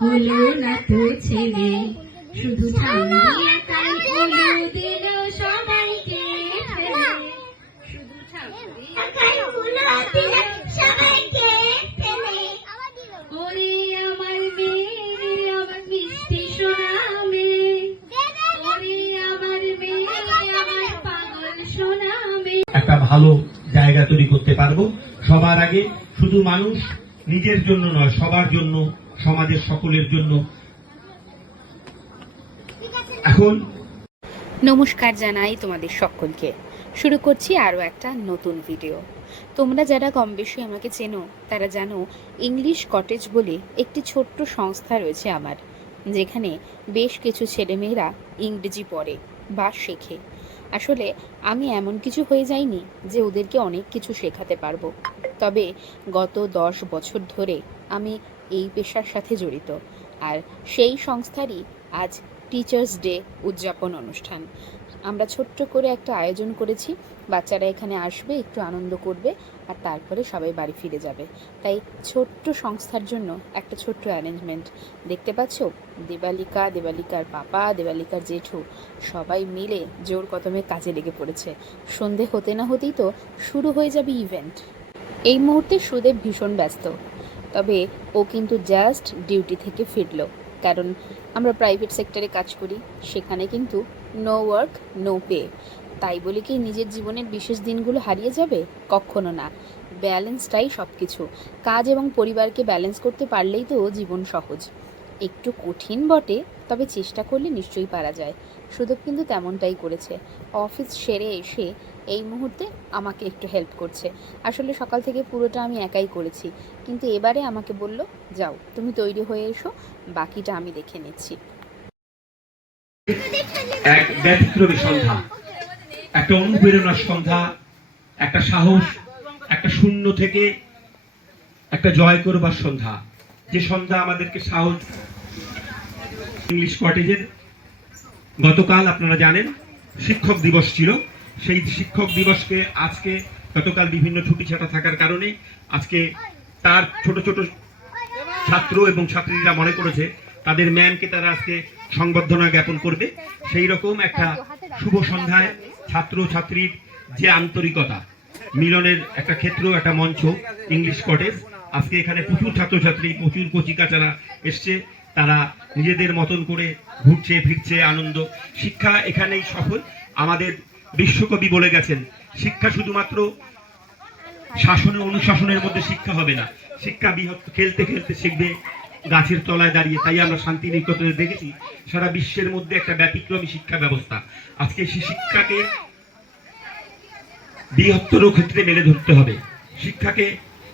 হলো না তো ছেলে, শুধু ঠান্ডি একাই হলো দিল সবাইকে ফেলে, শুধু ঠান্ডি একাই হলো দিল সবাইকে ফেলে। ওরে আমার মেয়ে, আমার মিষ্টি সোনা মেয়ে, ওরে আমার মেয়ে, আমার পাগল সোনা মেয়ে। একটা ভালো জায়গা তৈরি করতে পারবো। সবার আগে শুধু মানুষ নিজের জন্য নয়, সবার জন্য, সমাজের সকলের জন্য। এখন নমস্কার জানাই তোমাদের সকলকে। শুরু করছি আরও একটা নতুন ভিডিও। তোমরা যারা কম বেশি আমাকে চেনো তারা জানো ইংলিশ কটেজ বলে একটি ছোট্ট সংস্থা রয়েছে আমার, যেখানে বেশ কিছু ছেলেমেয়েরা ইংরেজি পড়ে বা শেখে। আসলে আমি এমন কিছু হয়ে যাইনি যে ওদেরকে অনেক কিছু শেখাতে পারবো, তবে গত 10 বছর ধরে আমি এই পেশার সাথে জড়িত। আর সেই সংস্থারই আজ টিচার্স ডে উদযাপন অনুষ্ঠান। আমরা ছোট্ট করে একটা আয়োজন করেছি, বাচ্চারা এখানে আসবে, একটু আনন্দ করবে, আর তারপরে সবাই বাড়ি ফিরে যাবে। তাই ছোট্ট সংস্থার জন্য একটা ছোট্ট অ্যারেঞ্জমেন্ট দেখতে পাচ্ছ। দেবালিকা, দেবালিকার পাপা, দেবালিকার জেঠু সবাই মিলে জোর কদমে কাজে লেগে পড়েছে। সন্ধে হতে না হতেই তো শুরু হয়ে যাবে ইভেন্ট। এই মুহূর্তে সুদেব ভীষণ ব্যস্ত, তবে ও কিন্তু জাস্ট ডিউটি থেকে ফিরল। কারণ আমরা প্রাইভেট সেক্টরে কাজ করি, সেখানে কিন্তু নো ওয়ার্ক নো পে। তাই বলে কি নিজের জীবনের বিশেষ দিনগুলো হারিয়ে যাবে? কখনো না। ব্যালেন্সটাই সব কিছু। কাজ এবং পরিবারকে ব্যালেন্স করতে পারলেই তো জীবন সহজ। একটু কঠিন বটে, তবে চেষ্টা করলে নিশ্চয়ই পারা যায়। সুদেব কিন্তু তেমনটাই করেছে। অফিস সেরে এসে এই মুহূর্তে আমাকে একটু হেল্প করছে। আসলে সকাল থেকে পুরোটা আমি একাই করেছি, কিন্তু এবারে আমাকে বলল, যাও তুমি তৈরি হয়ে এসো, বাকিটা আমি দেখে নিচ্ছি। এক ব্যতিক্রমী সন্ধ্যা, একটা অনুপ্রেরণার সন্ধ্যা, একটা সাহস, একটা শূন্য থেকে একটা জয় করবার সন্ধ্যা। যে সন্ধ্যা আমাদেরকে সাহস। ইংলিশ কটেজের গতকাল আপনারা জানেন শিক্ষক দিবস ছিল। সেই শিক্ষক দিবসকে আজকে গতকাল বিভিন্ন ছুটি ছাটা থাকার কারণে আজকে তার ছোট ছোট ছাত্র এবং ছাত্রীরা মনে করেছে তাদের ম্যামকে তারা আজকে সংবর্ধনা জ্ঞাপন করবে। সেই রকম একটা শুভ সন্ধ্যায় ছাত্র ছাত্রীর যে আন্তরিকতা, মিলনের একটা ক্ষেত্র, একটা মঞ্চ ইংলিশ কটেজ। আজকে এখানে প্রচুর ছাত্রছাত্রী, প্রচুর কচিকাচারা এসছে, তারা নিজেদের মতন করে ঘুরছে ফিরছে, আনন্দ। শিক্ষা এখানেই সফল। আমাদের বিশ্বকবি বলে গেছেন, শিক্ষা শুধুমাত্র শাসন অনুশাসনের মধ্যে শিক্ষা হবে না, শিক্ষা খেলতে খেলতে শিখবে, গাছের তলায় দাঁড়িয়ে। তাই আমরা শান্তিনিকেতনে দেখেছি সারা বিশ্বের মধ্যে একটা ব্যতিক্রমী শিক্ষা ব্যবস্থা। আজকে সেই শিক্ষাকে বৃহত্তর ক্ষেত্রে মেলে ধরতে হবে। শিক্ষাকে,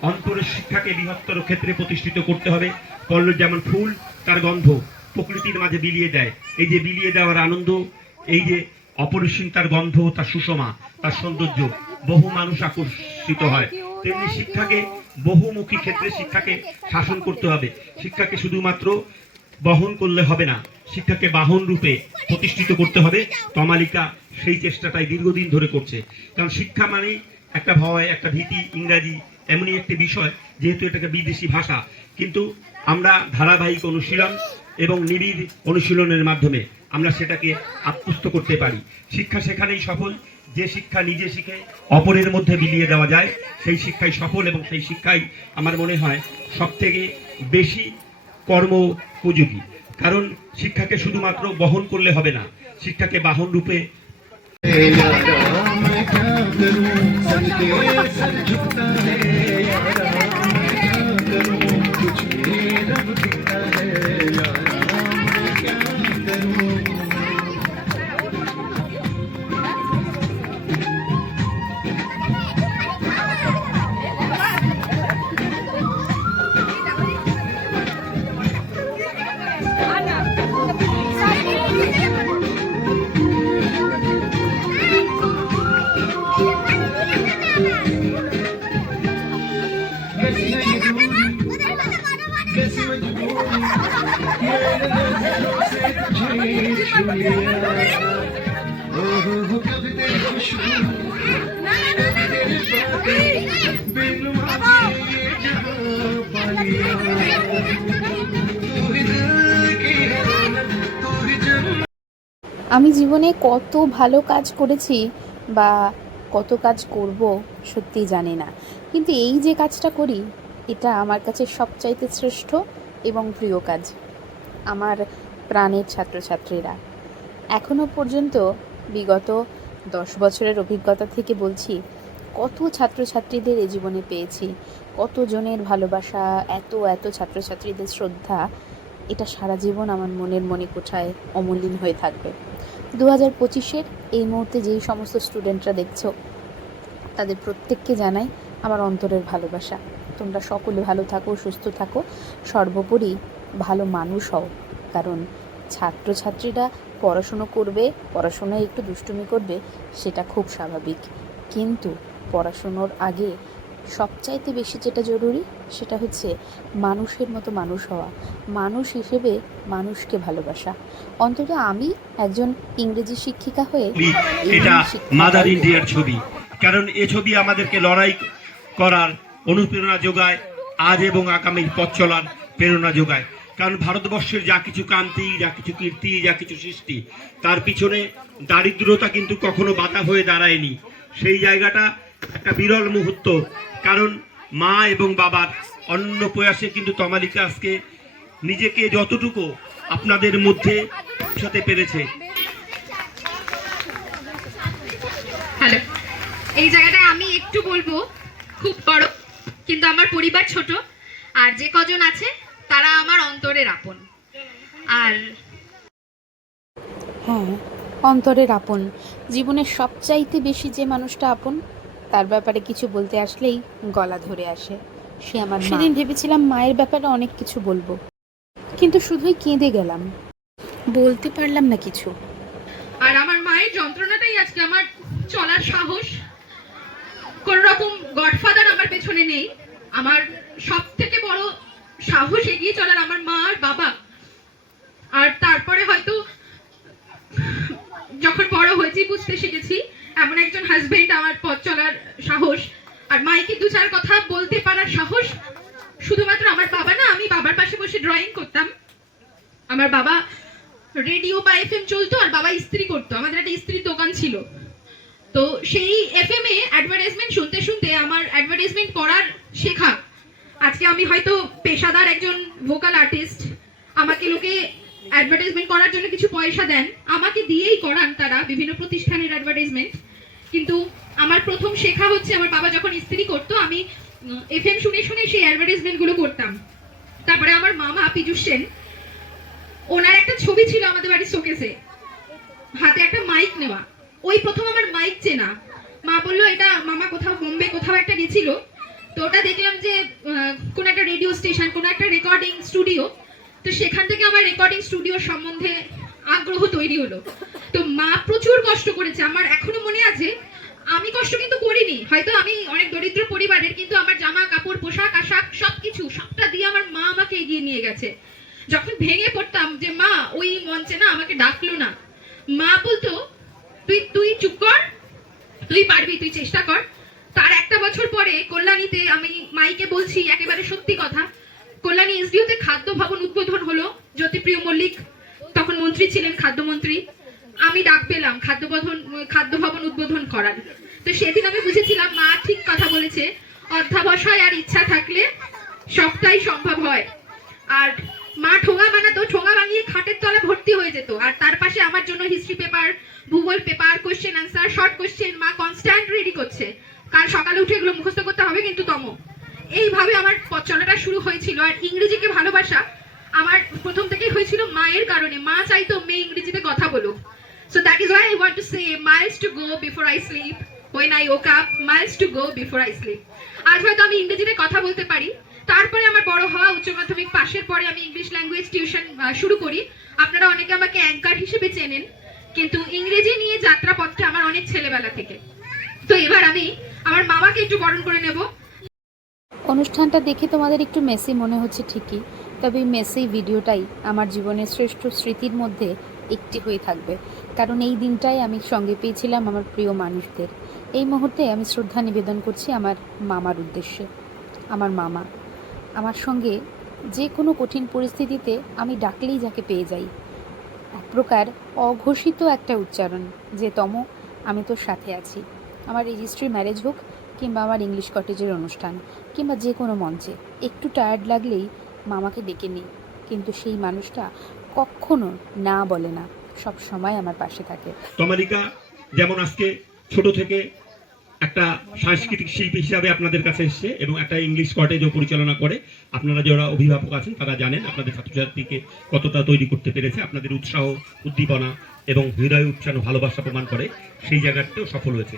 অন্তরের শিক্ষাকে বৃহত্তর ক্ষেত্রে প্রতিষ্ঠিত করতে হবে। পল্লব যেমন ফুল তার গন্ধ প্রকৃতির মাঝে বিলিয়ে দেয়, এই যে বিলিয়ে দেওয়ার আনন্দ, এই যে অপরিসীম তার গন্ধ, তার সুষমা, তার সৌন্দর্য, বহু মানুষ আকর্ষিত হয়। তেমনি শিক্ষাকে বহুমুখী ক্ষেত্রে শিক্ষাকে শাসন করতে হবে। শিক্ষাকে শুধুমাত্র বহন করলে হবে না, শিক্ষাকে বাহন রূপে প্রতিষ্ঠিত করতে হবে। তমালিকা সেই চেষ্টাটাই দীর্ঘদিন ধরে করছে। কারণ শিক্ষা মানেই একটা ভয়, একটা ভীতি। ইংরাজি এমনই একটি বিষয়, যেহেতু এটাকে বিদেশি ভাষা, কিন্তু আমরা ধারাবাহিক অনুশীলন এবং নিবিড় অনুশীলনের মাধ্যমে আমরা সেটাকে আত্মস্থ করতে পারি। শিক্ষা সেখানেই সফল যে শিক্ষা নিজে শিখে অপরের মধ্যে বিলিয়ে দেওয়া যায়, সেই শিক্ষাই সফল। এবং সেই শিক্ষাই আমার মনে হয় সব থেকে বেশি কর্মোপযোগী। কারণ শিক্ষাকে শুধুমাত্র বহন করলে হবে না, শিক্ষাকে বাহন রূপে। আমি জীবনে কত ভালো কাজ করেছি বা কত কাজ করব সত্যিই জানি না, কিন্তু এই যে কাজটা করি এটা আমার কাছে সবচাইতে শ্রেষ্ঠ এবং প্রিয় কাজ। আমার প্রাণের ছাত্রছাত্রীরা এখনও পর্যন্ত বিগত 10 বছরের অভিজ্ঞতা থেকে বলছি, কত ছাত্রছাত্রীদের এ জীবনে পেয়েছি, কতজনের ভালোবাসা, এত এত ছাত্রছাত্রীদের শ্রদ্ধা, এটা সারা জীবন আমার মনের মণিকোঠায় অমলিন হয়ে থাকবে। 2025-এর এই মুহূর্তে যেই সমস্ত স্টুডেন্টরা দেখছো তাদের প্রত্যেককে জানাই আমার অন্তরের ভালোবাসা। তোমরা সকলে ভালো থাকো, সুস্থ থাকো, সর্বোপরি ভালো মানুষ হও। কারণ ছাত্রছাত্রীরা পড়াশুনো করবে, পড়াশোনায় একটু দুষ্টুমি করবে, সেটা খুব স্বাভাবিক, কিন্তু পড়াশুনোর আগে সবচাইতে বেশি যেটা জরুরি সেটা হচ্ছে মানুষের মতো মানুষ হওয়া, মানুষ হিসেবে মানুষকে ভালোবাসা। অন্তত আমি একজন ইংরেজি শিক্ষিকা হয়ে এটা মাদার ইন্ডিয়ার ছবি, কারণ এ ছবি আমাদেরকে লড়াই করার অনুপ্রেরণা যোগায়, আজ এবং আগামীর পথ চলার প্রেরণা যোগায়। কারণ ভারতবর্ষের যা কিছু কান্তি, যা কিছু কীর্তি, যা কিছু সৃষ্টি, তার পিছনে দারিদ্রতা কিন্তু কখনো বাধা হয়ে দাঁড়ায়নি। সেই জায়গাটা একটা বিরল মুহূর্ত, কারণ মা এবং বাবার অন্য প্রয়াসে কিন্তু তমালিকা আজকে নিজেকে যতটুকু আপনাদের মধ্যে পৌঁছাতে পেরেছে। হ্যালো, এই জায়গাটায় আমি একটু বলবো, খুব বড় কিন্তু আমার পরিবার ছোট, আর যে কজন আছে তারা আমার অন্তরের আপন। আর হ্যাঁ, অন্তরের আপন, জীবনের সবচাইতে বেশি যে মানুষটা আপন তার ব্যাপারে কিছু বলতে আসলেই গলা ধরে আসে, সে আমার মা। সেদিন ভেবেছিলাম মায়ের ব্যাপারে অনেক কিছু বলবো, কিন্তু শুধুই কেঁদে গেলাম, বলতে পারলাম না কিছু। আর আমার মায়ের যন্ত্রণাটাই আজকে আমার চলার সাহস। কোন রকম গডফাদার আমার পেছনে নেই, আমার সব থেকে বড় সাহস এগিয়ে চলার আমার মা আর বাবা। আর তারপরে হয়তো যখন বড় হয়েছি বুঝতে শিখেছি এমন একজন হাজবেন্ড আমার পথ চলার সাহস। আর মাইকে দু চার কথা বলতে পারার সাহস শুধুমাত্র আমার বাবা না, আমি বাবার পাশে বসে ড্রয়িং করতাম, আমার বাবা রেডিও বা এফএম চলতো আর বাবা ইস্ত্রি করতো, আমাদের একটা ইস্ত্রির দোকান ছিল। তো সেই এফএম এ অ্যাডভার্টাইজমেন্ট শুনতে শুনতে আমার অ্যাডভার্টাইজমেন্ট করার শেখা। আজকে আমি হয়তো পেশাদার একজন ভোকাল আর্টিস্ট, আমাকে লোকে অ্যাডভার্টাইজমেন্ট করার জন্য কিছু পয়সা দেন, আমাকে দিয়েই করান তারা বিভিন্ন প্রতিষ্ঠানের অ্যাডভার্টাইজমেন্ট। কিন্তু আমার প্রথম শেখা হচ্ছে আমার বাবা যখন ইস্ত্রি করতো, আমি এফএম শুনে শুনে সেই অ্যাডভার্টাইজমেন্ট গুলো করতাম। তারপরে আমার মামা পীযূষ সেন, ওনার একটা ছবি ছিল আমাদের বাড়ির শোকেসে, হাতে একটা মাইক নেওয়া, ওই প্রথম আমার মাইক চেনা। মা বললো এটা মামা কোথাও বোম্বে কোথাও একটা গেছিল, তো ওটা দেখলাম যে কোন একটা রেডিও স্টেশন, কোন একটা রেকর্ডিং স্টুডিও, তো সেখান থেকে আমার রেকর্ডিং স্টুডিওর সম্বন্ধে আগ্রহ তৈরি হলো। তো মা প্রচুর কষ্ট করেছে, আমার এখনো মনে আছে। আমি কষ্ট কিন্তু করিনি, হয়তো আমি অনেক দরিদ্র পরিবারের, কিন্তু আমার জামা কাপড় পোশাক আশাক সবকিছু সবটা দিয়ে আমার মা আমাকে এগিয়ে নিয়ে গেছে। যখন ভেঙে পড়তাম যে মা ওই মঞ্চে না আমাকে ডাকলো না, মা বলতো তুই তুই চুপ কর, তুই পারবি, তুই চেষ্টা কর। তার একটা বছর পরে কল্যাণীতে, আমি মাইকে বলছি একেবারে সত্যি কথা, কল্যাণী এসডিওতে খাদ্য ভবন উদ্বোধন হলো, জ্যোতিপ্রিয় মল্লিক তখন মন্ত্রী ছিলেন, খাদ্যমন্ত্রী। আমি ডাক পেলাম খাদ্য ভবন উদ্বোধন করার। তো সেদিন আমি বুঝেছিলাম মা ঠিক কথা বলেছে, অধ্যাবসায় আর ইচ্ছা থাকলে সবটাই সম্ভব হয়। আর মা ঠোঙা বানাতো, ঠোঙা বানিয়ে খাটের তলা ভর্তি হয়ে যেত, আর তার পাশে আমার জন্য হিস্ট্রি পেপার, ভূগোল paper, question answer, short question মা কনস্ট্যান্ট রেডি করছে, কাল সকালে উঠে এগুলো মুখস্থ করতে হবে কিন্তু এইভাবে আমার পথ চলাটা শুরু হয়েছিল। আর ইংরেজিকে ভালোবাসা আমার প্রথম থেকেই হয়েছিল মায়ের কারণে, মা চাইতো মেয়ে ইংরেজিতে কথা বলুক। So that is why I want to say miles to go before I sleep, when I woke up, miles to go before I sleep. আজ হয়তো আমি ইংরেজিতে কথা বলতে পারি। তারপরে আমার বড় হওয়া, উচ্চ মাধ্যমিক পাশের পরে আমি ইংলিশ ল্যাঙ্গুয়েজ টিউশন শুরু করি। আপনারা অনেকে আমাকে অ্যাঙ্কার হিসেবে চেনেন, কিন্তু ইংরেজি নিয়ে যাত্রাপথটা আমার অনেক ছেলেবেলা থেকে। তো এবার আমি আমার মামাকে একটু বরণ করে নেব। অনুষ্ঠানটা দেখে তোমাদের একটু মেসি মনে হচ্ছে ঠিকই, তবে এই মেসি ভিডিওটাই আমার জীবনের শ্রেষ্ঠ স্মৃতির মধ্যে একটি হয়ে থাকবে, কারণ এই দিনটাই আমি সঙ্গে পেয়েছিলাম আমার প্রিয় মানুষদের। এই মুহূর্তে আমি শ্রদ্ধা নিবেদন করছি আমার মামার উদ্দেশ্যে। আমার মামা আমার সঙ্গে যে কোনো কঠিন পরিস্থিতিতে আমি ডাকলেই যাকে পেয়ে যাই, এক প্রকার অঘোষিত একটা উচ্চারণ যে আমি তোর সাথে আছি। আমার রেজিস্ট্রি ম্যারেজ হোক কিংবা আমার ইংলিশ কটেজের অনুষ্ঠান কিংবা যে কোনো মঞ্চে একটু টায়ার্ড লাগলেই মামাকে ডেকে নিই, কিন্তু সেই মানুষটা কখনো না বলে না, সব সময় আমার পাশে থাকে। তমালিকা যেমন আজকে ছোট থেকে একটা সাংস্কৃতিক শিল্পী হিসাবে আপনাদের কাছে এসেছে এবং একটা ইংলিশ কটেজও পরিচালনা করে। আপনারা যারা অভিভাবক আছেন তারা জানেন আপনাদের ছাত্রছাত্রীকে কতটা তৈরি করতে পেরেছে। আপনাদের উৎসাহ, উদ্দীপনা এবং হৃদয় উচ্চারণ ভালোবাসা প্রমাণ করে সেই জায়গাতেও সফল হয়েছে।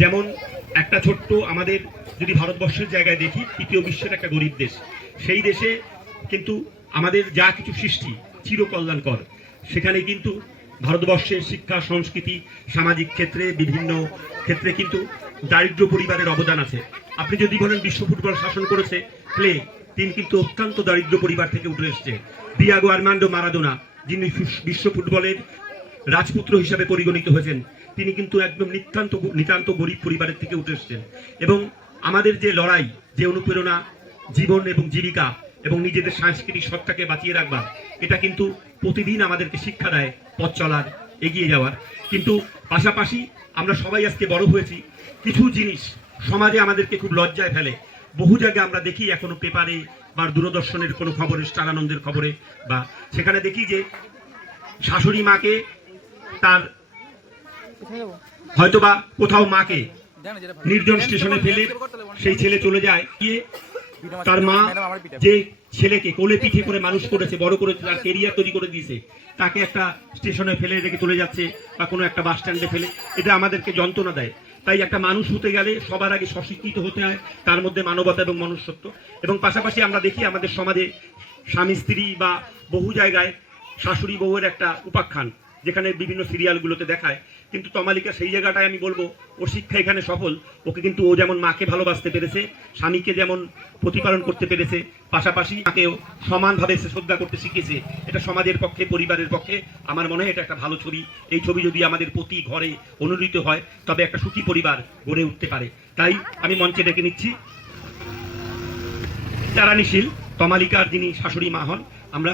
যেমন একটা ছোট্ট আমাদের যদি ভারতবর্ষের জায়গায় দেখি, তৃতীয় বিশ্বের একটা গরিব দেশ, সেই দেশে কিন্তু আমাদের যা কিছু সৃষ্টি চিরকল্যাণকর। সেখানে কিন্তু ভারতবর্ষের শিক্ষা, সংস্কৃতি, সামাজিক ক্ষেত্রে বিভিন্ন ক্ষেত্রে কিন্তু দারিদ্র পরিবারের অবদান আছে। আপনি যদি বলেন বিশ্ব ফুটবল শাসন করেছে প্লে, তিনি কিন্তু অত্যন্ত দারিদ্র পরিবার থেকে উঠে এসছে। ডিয়াগো আর্মান্ডো মারাদোনা, যিনি বিশ্ব ফুটবলের রাজপুত্র হিসাবে পরিগণিত হয়েছেন, তিনি কিন্তু একদম নিতান্ত গরিব পরিবারের থেকে উঠে এসছেন। এবং আমাদের যে লড়াই, যে অনুপ্রেরণা, জীবন এবং জীবিকা এবং নিজেদের সাংস্কৃতিক সত্তাকে বাঁচিয়ে রাখবার, এটা কিন্তু প্রতিদিন আমাদেরকে শিক্ষা দেয় পথ চলার, এগিয়ে যাওয়ার। কিন্তু পাশাপাশি আমরা সবাই আজকে বড় হয়েছি, কিছু জিনিস সমাজে আমাদেরকে খুব লজ্জায় ফেলে। বহু জায়গায় আমরা দেখি এখনো পেপারে বা দূরদর্শনের কোনো খবরে, স্টার আনন্দের খবরে, বা সেখানে দেখি যে শাশুড়ি মাকে তার হয়তোবা কোথাও মাকে নির্জন স্টেশনে ফেলে সেই ছেলে চলে যায়, গিয়ে তার মা যে ছেলেকে কোলে পিঠে করে মানুষ করেছে, বড় করে তার কেরিয়ার তৈরি করে দিয়েছে, তাকে একটা স্টেশনে ফেলে রেখে চলে যাচ্ছে বা কোনো একটা বাস স্ট্যান্ডে ফেলে। এটা আমাদেরকে যন্ত্রণা দেয়। তাই একটা মানুষ হতে গেলে সবার আগে স্বস্বীকৃত হতে হয়, তার মধ্যে মানবতা এবং মনুষ্যত্ব। এবং পাশাপাশি আমরা দেখি আমাদের সমাজে স্বামী স্ত্রী বা বহু জায়গায় শাশুড়ি বউয়ের একটা উপাখ্যান, যেখানে বিভিন্ন সিরিয়ালগুলোতে দেখায়। কিন্তু তমালিকা সেই জায়গাটায় আমি বলবো ওর শিক্ষা এখানে সফল। ওকে কিন্তু ও যেমন মাকে ভালোবাসতে পেরেছে, স্বামীকে যেমন প্রতিপালন করতে পেরেছে, পাশাপাশি তাকেও সমানভাবে শ্রদ্ধা করতে শিখেছে। এটা সমাজের পক্ষে, পরিবারের পক্ষে আমার মনে হয় এটা একটা ভালো ছবি। এই ছবি যদি আমাদের প্রতি ঘরে অনুদিত হয় তবে একটা সুখী পরিবার গড়ে উঠতে পারে। তাই আমি মঞ্চে ডেকে নিচ্ছি তারানিশীল তমালিকার যিনি শাশুড়ি মা হন, আমরা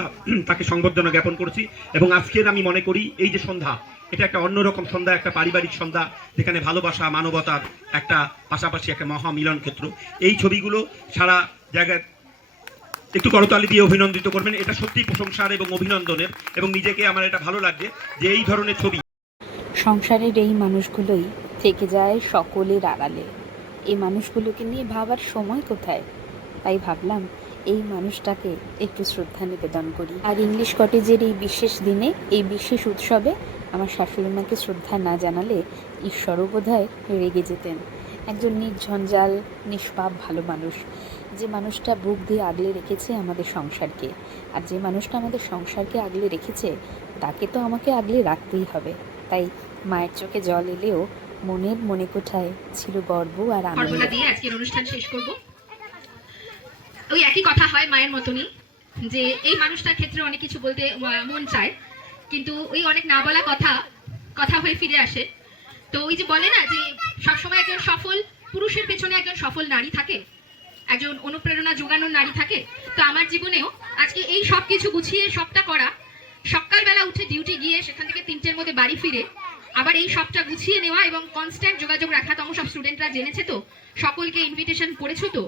তাকে সংবর্ধনা জ্ঞাপন করছি। এবং আজকের আমি মনে করি এই যে সন্ধ্যা, এটা একটা অন্যরকম সন্ধ্যা, একটা পারিবারিক সন্ধ্যা, যেখানে ভালোবাসা, মানবতার একটা পাশাপাশি একটা মহামিলন ক্ষেত্র। এই ছবিগুলো সারা জায়গায় একটু করতালি দিয়ে অভিনন্দিত করবেন। এটা সত্যি প্রশংসার এবং অভিনন্দনের, এবং নিজেকে আমার এটা ভালো লাগছে যে এই ধরনের ছবি। সংসারের এই মানুষগুলোই থেকে যায় সকলের আড়ালে। এই মানুষগুলোকে নিয়ে ভাবার সময় কোথায়? তাই ভাবলাম এই মানুষটাকে একটু শ্রদ্ধা নিবেদন করি। আর ইংলিশ কটেজের এই বিশেষ দিনে, এই বিশেষ উৎসবে আমার শাশুড়ি মাকে শ্রদ্ধা না জানালে ঈশ্বরও বোধহয় রেগে যেতেন। একজন নির্ঝঞ্ঝাল, নিষ্পাপ ভালো মানুষ, যে মানুষটা বুক দিয়ে আগলে রেখেছে আমাদের সংসারকে, আর যে মানুষটা আমাদের সংসারকে আগলে রেখেছে তাকে তো আমাকে আগলে রাখতেই হবে। তাই মায়ের চোখে জল এলেও মনের মনে কোঠায় ছিল গর্ব আর আনন্দ। ফর্মুলা দিয়ে আজকের অনুষ্ঠান শেষ করব। ওই একই কথা হয় মায়ের মতনই, যে এই মানুষটার ক্ষেত্রে অনেক কিছু বলতে মন চায়, কিন্তু ওই অনেক না বলা কথা হয়ে ফিরে আসে। তো ওই যে বলে না যে সবসময় একজন সফল পুরুষের পেছনে একজন সফল নারী থাকে, একজন অনুপ্রেরণা যোগানোর নারী থাকে। তো আমার জীবনেও আজকে এই সব কিছু গুছিয়ে সবটা করা, সকালবেলা উঠে ডিউটি গিয়ে সেখান থেকে 3টের মধ্যে বাড়ি ফিরে আবার এই সবটা গুছিয়ে নেওয়া এবং কনস্ট্যান্ট যোগাযোগ রাখা। তখন সব স্টুডেন্টরা জেনেছে তো, সকলকে ইনভিটেশন করেছো তো,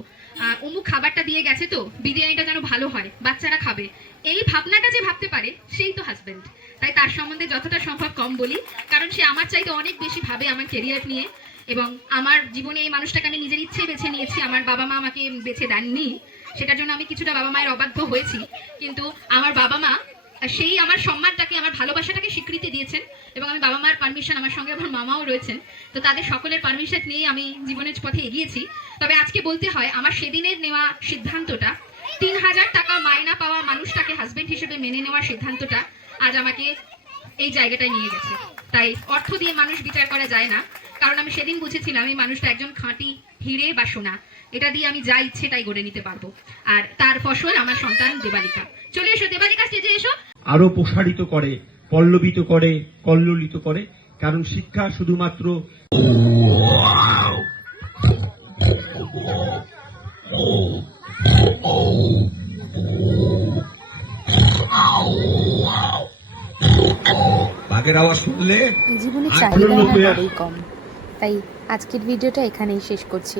অমুক খাবারটা দিয়ে গেছে তো, বিরিয়ানিটা যেন ভালো হয়, বাচ্চারা খাবে, এই ভাবনাটা যে ভাবতে পারে সেই তো হাজবেন্ড। তাই তার সম্বন্ধে যতটা সম্ভব কম বলি, কারণ সে আমার চাইতে অনেক বেশি ভাবে আমার ক্যারিয়ার নিয়ে। এবং আমার জীবনে এই মানুষটাকে আমি নিজের ইচ্ছে বেছে নিয়েছি, আমার বাবা মা আমাকে বেছে দেননি। সেটার জন্য আমি কিছুটা বাবা মায়ের অবাধ্য হয়েছি, কিন্তু আমার বাবা মা সেই আমার সম্মানটাকে, আমার ভালোবাসাটাকে স্বীকৃতি দিয়েছেন। এবং আমি বাবা মার পারমিশন, আমার সঙ্গে আমার মামাও রয়েছেন, তো তাদের সকলের পারমিশন নিয়ে আমি জীবনের পথে এগিয়েছি। তবে আজকে বলতে হয় আমার সেদিনের নেওয়া সিদ্ধান্তটা, 3000 টাকা মাইনা পাওয়া মানুষটাকে হাজবেন্ড হিসেবে মেনে নেওয়ার সিদ্ধান্তটা আজ আমাকে এই জায়গাটায় নিয়ে গেছে। তাই অর্থ দিয়ে মানুষ বিচার করা যায় না, কারণ আমি সেদিন বুঝেছিলাম এই মানুষটা একজন খাঁটি হিরে বা সোনা, এটা দিয়ে আমি যা ইচ্ছে তাই গড়ে নিতে পারবো। আর তার ফসল আমার সন্তান দেবালিকা। চলে এসো দেবালিকা, স্টেজে এসো। আরো প্রসারিত করে, পল্লবিত করে, কল্লোলিত করে, কারণ শিক্ষা শুধুমাত্র ঢাকের আওয়াজ শুনলে এই জীবনে আর চাহিদা অনন্য আমার প্রয়াস। বড়ই কম। তাই আজকের ভিডিওটা এখানেই শেষ করছি।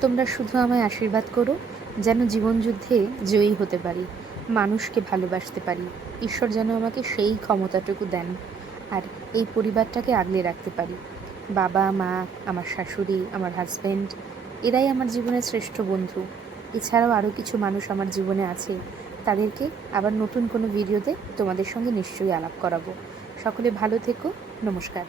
তোমরা শুধু আমায় আশীর্বাদ করো যেন জীবনযুদ্ধে জয়ী হতে পারি, মানুষকে ভালোবাসতে পারি। ঈশ্বর যেন আমাকে সেই ক্ষমতাটুকু দেন আর এই পরিবারটাকে আগলে রাখতে পারি। বাবা মা, আমার শাশুড়ি, আমার হাজব্যান্ড, এরাই আমার জীবনের শ্রেষ্ঠ বন্ধু। এছাড়াও আরও কিছু মানুষ আমার জীবনে আছে, তাদেরকে আবার নতুন কোনো ভিডিওতে তোমাদের সঙ্গে নিশ্চয়ই আলাপ করাবো। সকলে ভালো থেকো। নমস্কার।